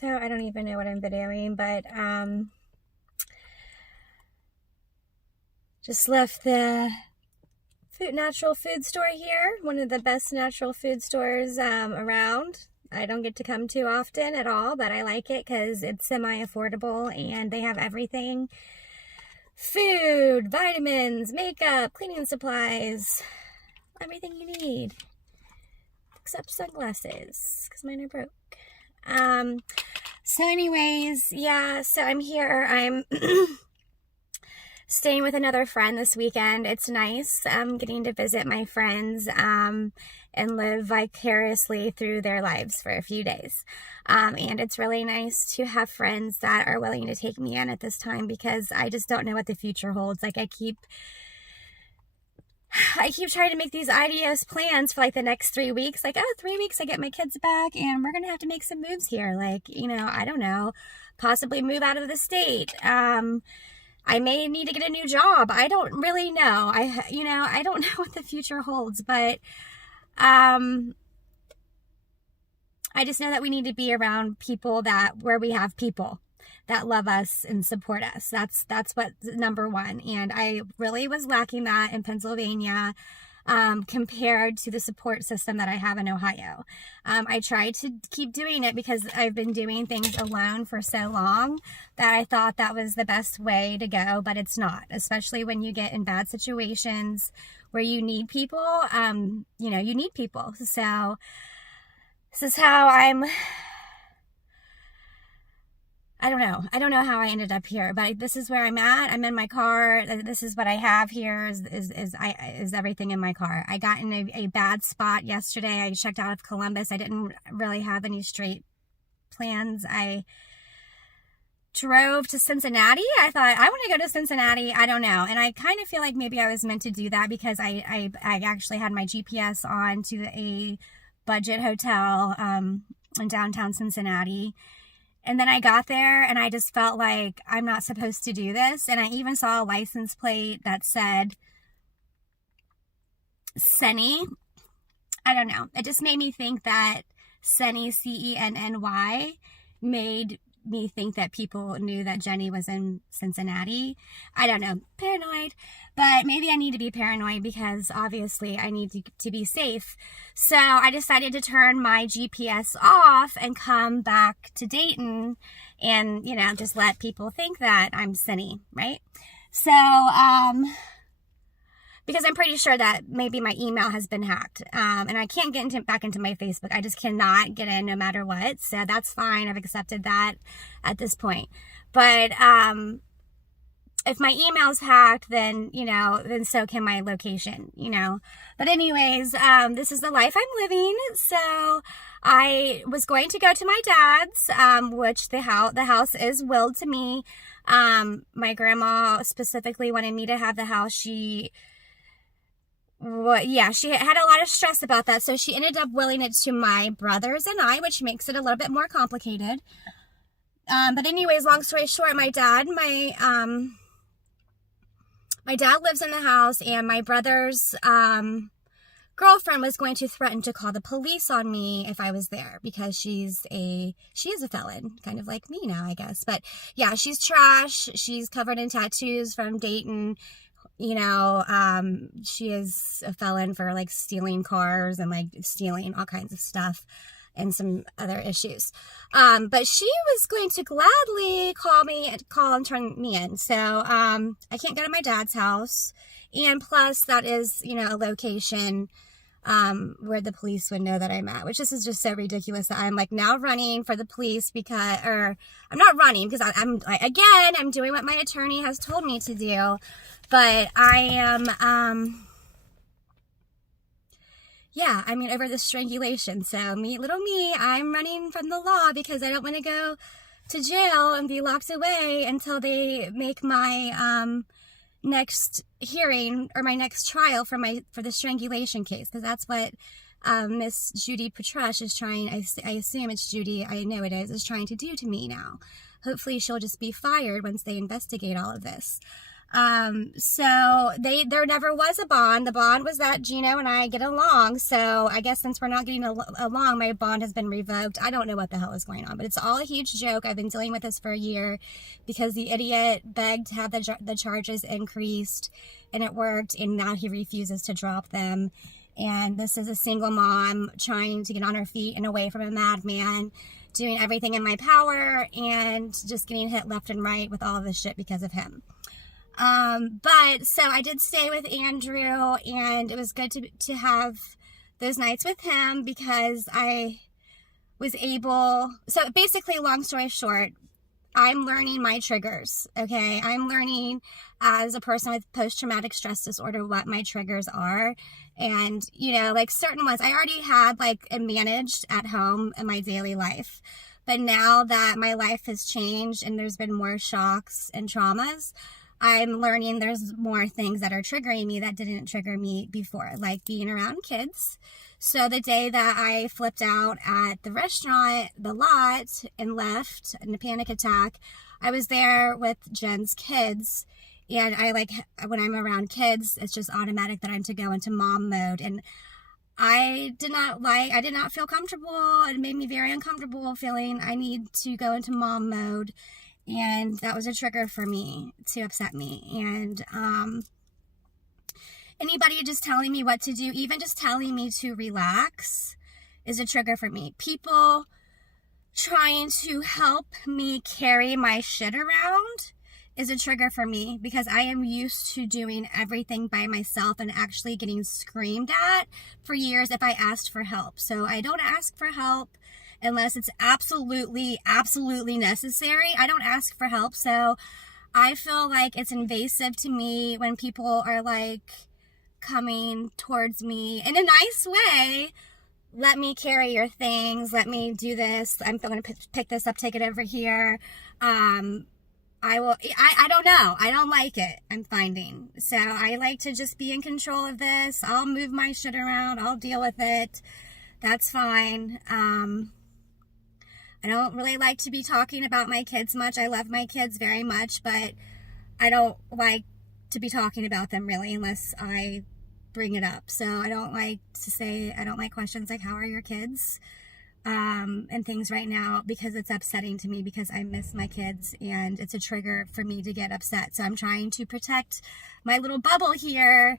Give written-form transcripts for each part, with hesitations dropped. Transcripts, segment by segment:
So I don't even know what I'm videoing, but just left the natural food store here, one of the best natural food stores around. I don't get to come too often at all, but I like it because it's semi-affordable and they have everything. Food, vitamins, makeup, cleaning supplies, everything you need. Except sunglasses, because mine are broke. So anyways, yeah, so I'm here. I'm staying with another friend this weekend. It's nice. I'm getting to visit my friends and live vicariously through their lives for a few days. And it's really nice to have friends that are willing to take me in at this time because I just don't know what the future holds. Like I keep trying to make these ideas plans for like the next 3 weeks. Like, 3 weeks I get my kids back and we're going to have to make some moves here. Like, I don't know, possibly move out of the state. I may need to get a new job. I don't really know. I don't know what the future holds, but I just know that we need to be around people where we have people that love us and support us. That's what number one. And I really was lacking that in Pennsylvania compared to the support system that I have in Ohio. I tried to keep doing it because I've been doing things alone for so long that I thought that was the best way to go, but it's not, especially when you get in bad situations where you need people. You need people. So this is how I don't know how I ended up here, but this is where I'm at. I'm in my car. This is what I have here is everything in my car. I got in a bad spot yesterday. I checked out of Columbus. I didn't really have any straight plans. I drove to Cincinnati. I thought I want to go to Cincinnati. I don't know. And I kind of feel like maybe I was meant to do that because I actually had my GPS on to a budget hotel in downtown Cincinnati. And then I got there and I just felt like I'm not supposed to do this. And I even saw a license plate that said Senny. I don't know. It just made me think that Senny, Cenny, made me think that people knew that Jenny was in Cincinnati. I don't know. Paranoid. But maybe I need to be paranoid because obviously I need to be safe. So I decided to turn my GPS off and come back to Dayton and, just let people think that I'm Cindy, right? So, because I'm pretty sure that maybe my email has been hacked. And I can't get back into my Facebook. I just cannot get in no matter what. So that's fine. I've accepted that at this point. But if my email's hacked, then so can my location, But anyways, this is the life I'm living. So I was going to go to my dad's, which the house is willed to me. My grandma specifically wanted me to have the house. She had a lot of stress about that, so she ended up willing it to my brothers and I, which makes it a little bit more complicated. But anyways, long story short, my dad lives in the house, and my brother's girlfriend was going to threaten to call the police on me if I was there because she is a felon, kind of like me now, I guess. But yeah, she's trash. She's covered in tattoos from Dayton. She is a felon for like stealing cars and like stealing all kinds of stuff and some other issues. But she was going to gladly call and turn me in. So, I can't go to my dad's house. And plus that is, a location, where the police would know that I'm at, which this is just so ridiculous that I'm like now running for the police I'm not running because I'm doing what my attorney has told me to do. But I am, over the strangulation. So little me, I'm running from the law because I don't want to go to jail and be locked away until they make my next hearing or my next trial for the strangulation case. Because that's what Miss Judy Petrush is trying, I assume it's Judy, I know it is trying to do to me now. Hopefully she'll just be fired once they investigate all of this. So there never was a bond. The bond was that Gino and I get along. So I guess since we're not getting along, my bond has been revoked. I don't know what the hell is going on, but it's all a huge joke. I've been dealing with this for a year because the idiot begged to have the charges increased, and it worked, and now he refuses to drop them. And this is a single mom trying to get on her feet and away from a madman, doing everything in my power, and just getting hit left and right with all of this shit because of him. But so I did stay with Andrew, and it was good to have those nights with him because I was able, so basically, long story short, I'm learning my triggers, okay? I'm learning as a person with post-traumatic stress disorder what my triggers are. And, you know, like certain ones I already had like managed at home in my daily life. But now that my life has changed and there's been more shocks and traumas, I'm learning there's more things that are triggering me that didn't trigger me before, like being around kids. So the day that I flipped out at the restaurant, the lot, and left in a panic attack, I was there with Jen's kids. And I like, when I'm around kids, it's just automatic that I'm to go into mom mode. And I did not feel comfortable. It made me very uncomfortable feeling I need to go into mom mode. And that was a trigger for me to upset me. And anybody just telling me what to do, even just telling me to relax, is a trigger for me. People trying to help me carry my shit around is a trigger for me because I am used to doing everything by myself and actually getting screamed at for years if I asked for help. So I don't ask for help unless it's absolutely necessary. I don't ask for help. So I feel like it's invasive to me when people are like coming towards me in a nice way. Let me carry your things. Let me do this. I'm going to pick this up, take it over here. I don't know. I don't like it, I'm finding. So I like to just be in control of this. I'll move my shit around. I'll deal with it. That's fine. I don't really like to be talking about my kids much. I love my kids very much, but I don't like to be talking about them really unless I bring it up. So I don't like questions like, how are your kids? And things right now because it's upsetting to me because I miss my kids and it's a trigger for me to get upset. So I'm trying to protect my little bubble here.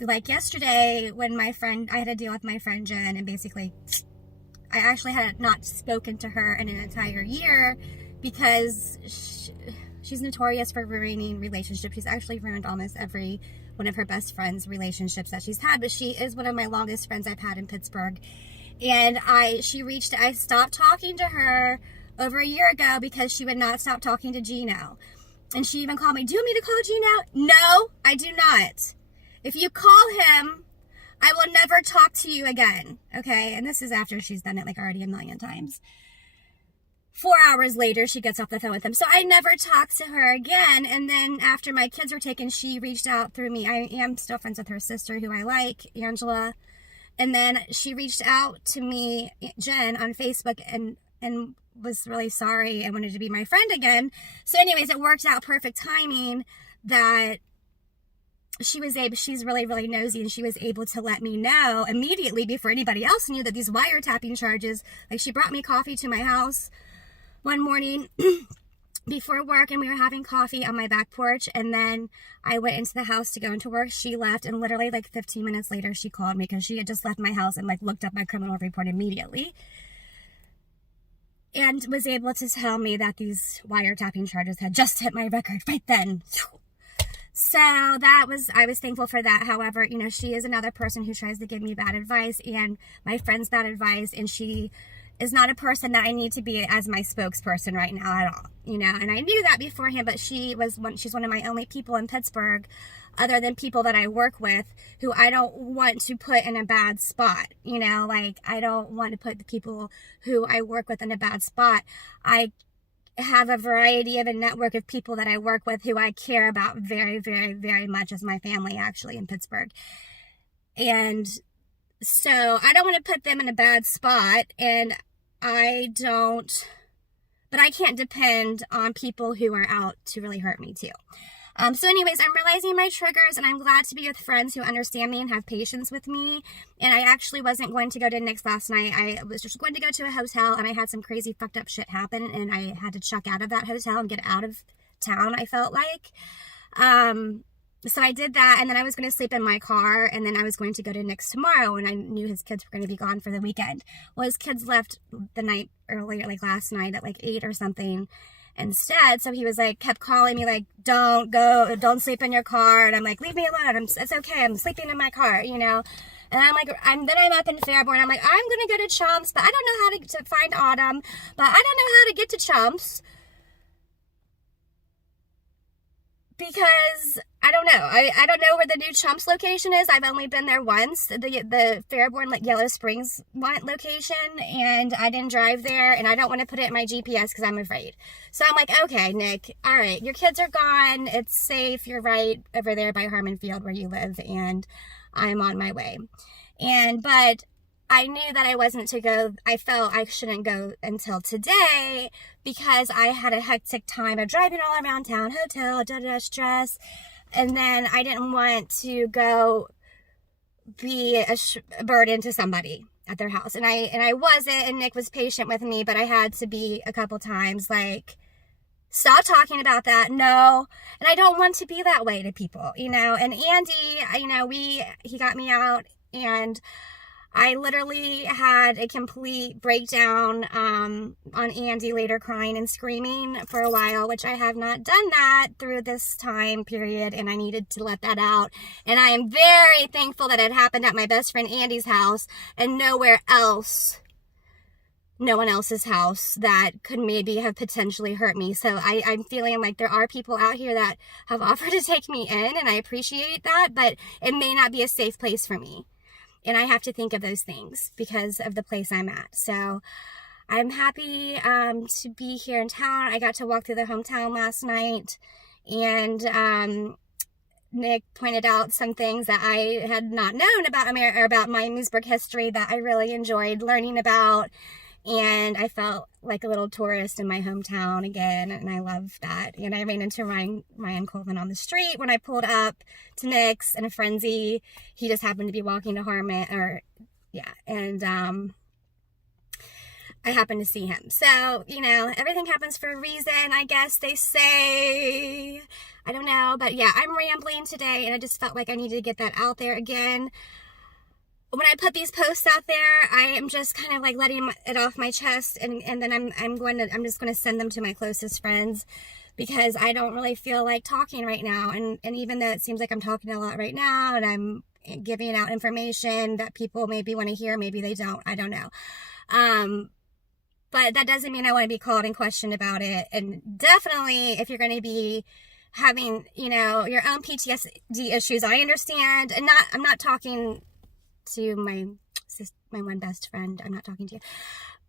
Like yesterday when I had to deal with my friend Jen, and basically I actually had not spoken to her in an entire year because she's notorious for ruining relationships. She's actually ruined almost every one of her best friends' relationships that she's had, but she is one of my longest friends I've had in Pittsburgh. And I stopped talking to her over a year ago because she would not stop talking to Gino. And she even called me, do you want me to call Gino? No, I do not. If you call him, I will never talk to you again. Okay? And this is after she's done it like already a million times. 4 hours later, she gets off the phone with him. So I never talked to her again. And then after my kids were taken, she reached out through me. I am still friends with her sister, who I like, Angela. And then she reached out to me, Jen, on Facebook and was really sorry and wanted to be my friend again. So anyways, it worked out perfect timing that she's really, really nosy, and she was able to let me know immediately before anybody else knew that these wiretapping charges, like she brought me coffee to my house one morning before work, and we were having coffee on my back porch, and then I went into the house to go into work. She left, and literally like 15 minutes later she called me because she had just left my house and like looked up my criminal report immediately and was able to tell me that these wiretapping charges had just hit my record right then. So I was thankful for that. However, you know, she is another person who tries to give me bad advice and my friends bad advice, and she is not a person that I need to be as my spokesperson right now at all, you know, and I knew that beforehand, but she's one of my only people in Pittsburgh, other than people that I work with, who I don't want to put in a bad spot, you know, like I don't want to put the people who I work with in a bad spot. I have a variety of a network of people that I work with who I care about very, very, very much as my family actually in Pittsburgh. And so I don't want to put them in a bad spot, and I don't but I can't depend on people who are out to really hurt me too. So anyways, I'm realizing my triggers, and I'm glad to be with friends who understand me and have patience with me. And I actually wasn't going to go to Nick's last night. I was just going to go to a hotel, and I had some crazy fucked up shit happen, and I had to check out of that hotel and get out of town, I felt like. So I did that, and then I was going to sleep in my car, and then I was going to go to Nick's tomorrow, and I knew his kids were going to be gone for the weekend. Well, his kids left the night earlier, like last night at like 8 or something instead. So he was like, kept calling me like, don't go, don't sleep in your car. And I'm like, leave me alone. It's okay. I'm sleeping in my car, you know? And I'm like, then I'm up in Fairborn. I'm like, I'm going to go to Chumps, but I don't know how to find Autumn, but I don't know how to get to Chumps because I don't know. I don't know where the new Chumps location is. I've only been there once, the Fairborn, like Yellow Springs location, and I didn't drive there, and I don't want to put it in my GPS because I'm afraid. So I'm like, okay, Nick, all right, your kids are gone. It's safe. You're right over there by Harmon Field where you live, and I'm on my way. But I knew that I wasn't to go. I felt I shouldn't go until today because I had a hectic time of driving all around town, hotel, stress. And then I didn't want to go be a burden to somebody at their house. And I wasn't, and Nick was patient with me, but I had to be a couple times like, stop talking about that. No. And I don't want to be that way to people, you know. And Andy, you know, he got me out, and I literally had a complete breakdown on Andy later, crying and screaming for a while, which I have not done that through this time period, and I needed to let that out. And I am very thankful that it happened at my best friend Andy's house and nowhere else, no one else's house that could maybe have potentially hurt me. So I'm feeling like there are people out here that have offered to take me in, and I appreciate that, but it may not be a safe place for me. And I have to think of those things because of the place I'm at. So I'm happy to be here in town. I got to walk through the hometown last night, and Nick pointed out some things that I had not known about about my Miamisburg history that I really enjoyed learning about. And I felt like a little tourist in my hometown again, and I love that. And I ran into Ryan Colvin on the street when I pulled up to Nick's in a frenzy. He just happened to be walking to Harmon, and I happened to see him. So, you know, everything happens for a reason, I guess they say. I don't know, but yeah, I'm rambling today, and I just felt like I needed to get that out there again. When I put these posts out there, I am just kind of like letting it off my chest, and then I'm just going to send them to my closest friends because I don't really feel like talking right now. And even though it seems like I'm talking a lot right now and I'm giving out information that people maybe want to hear, maybe they don't, I don't know. But that doesn't mean I want to be called and questioned about it. And definitely if you're going to be having, you know, your own PTSD issues, I understand. And I'm not talking to my one best friend. I'm not talking to you.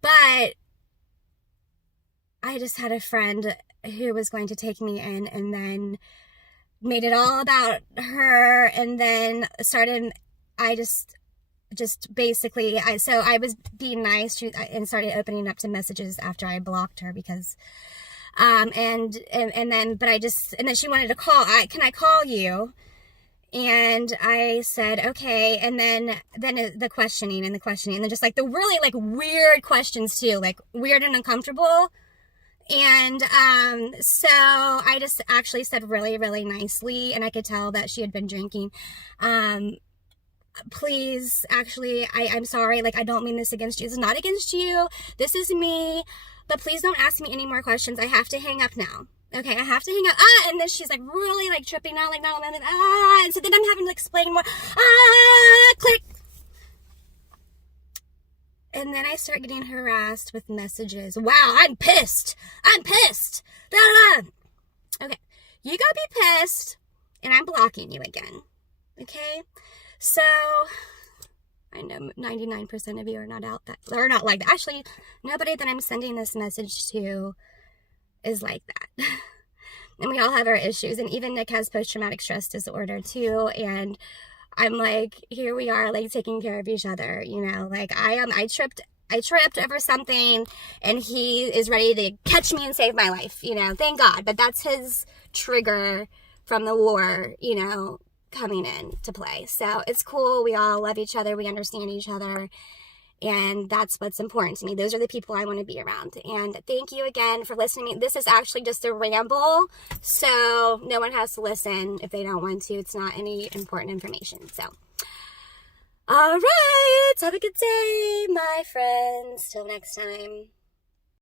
But I just had a friend who was going to take me in and then made it all about her, and then I was being nice and started opening up to messages after I blocked her because and then she wanted to call. Can I call you? And I said, okay. And then the questioning, and then just like the really like weird questions too, like weird and uncomfortable. And so I just actually said really, really nicely, and I could tell that she had been drinking. Please, actually, I'm sorry. Like, I don't mean this against you. This is not against you. This is me. But please don't ask me any more questions. I have to hang up now. Okay, I have to hang up. And then she's like really like tripping out, like, no, and so then I'm having to explain more. Click. And then I start getting harassed with messages. Wow, I'm pissed. Da, da, da. Okay, you go be pissed, and I'm blocking you again. Okay, so I know 99% of you are not out that, or not like that. Actually, nobody that I'm sending this message to is like that. And we all have our issues, and even Nick has post-traumatic stress disorder too, and I'm like, here we are, like, taking care of each other, you know, like, I tripped I tripped over something and he is ready to catch me and save my life, you know, thank God. But that's his trigger from the war, you know, coming in to play. So it's cool. We all love each other. We understand each other. And that's what's important to me. Those are the people I want to be around. And thank you again for listening. This is actually just a ramble, so no one has to listen if they don't want to. It's not any important information. So, all right. Have a good day, my friends. Till next time.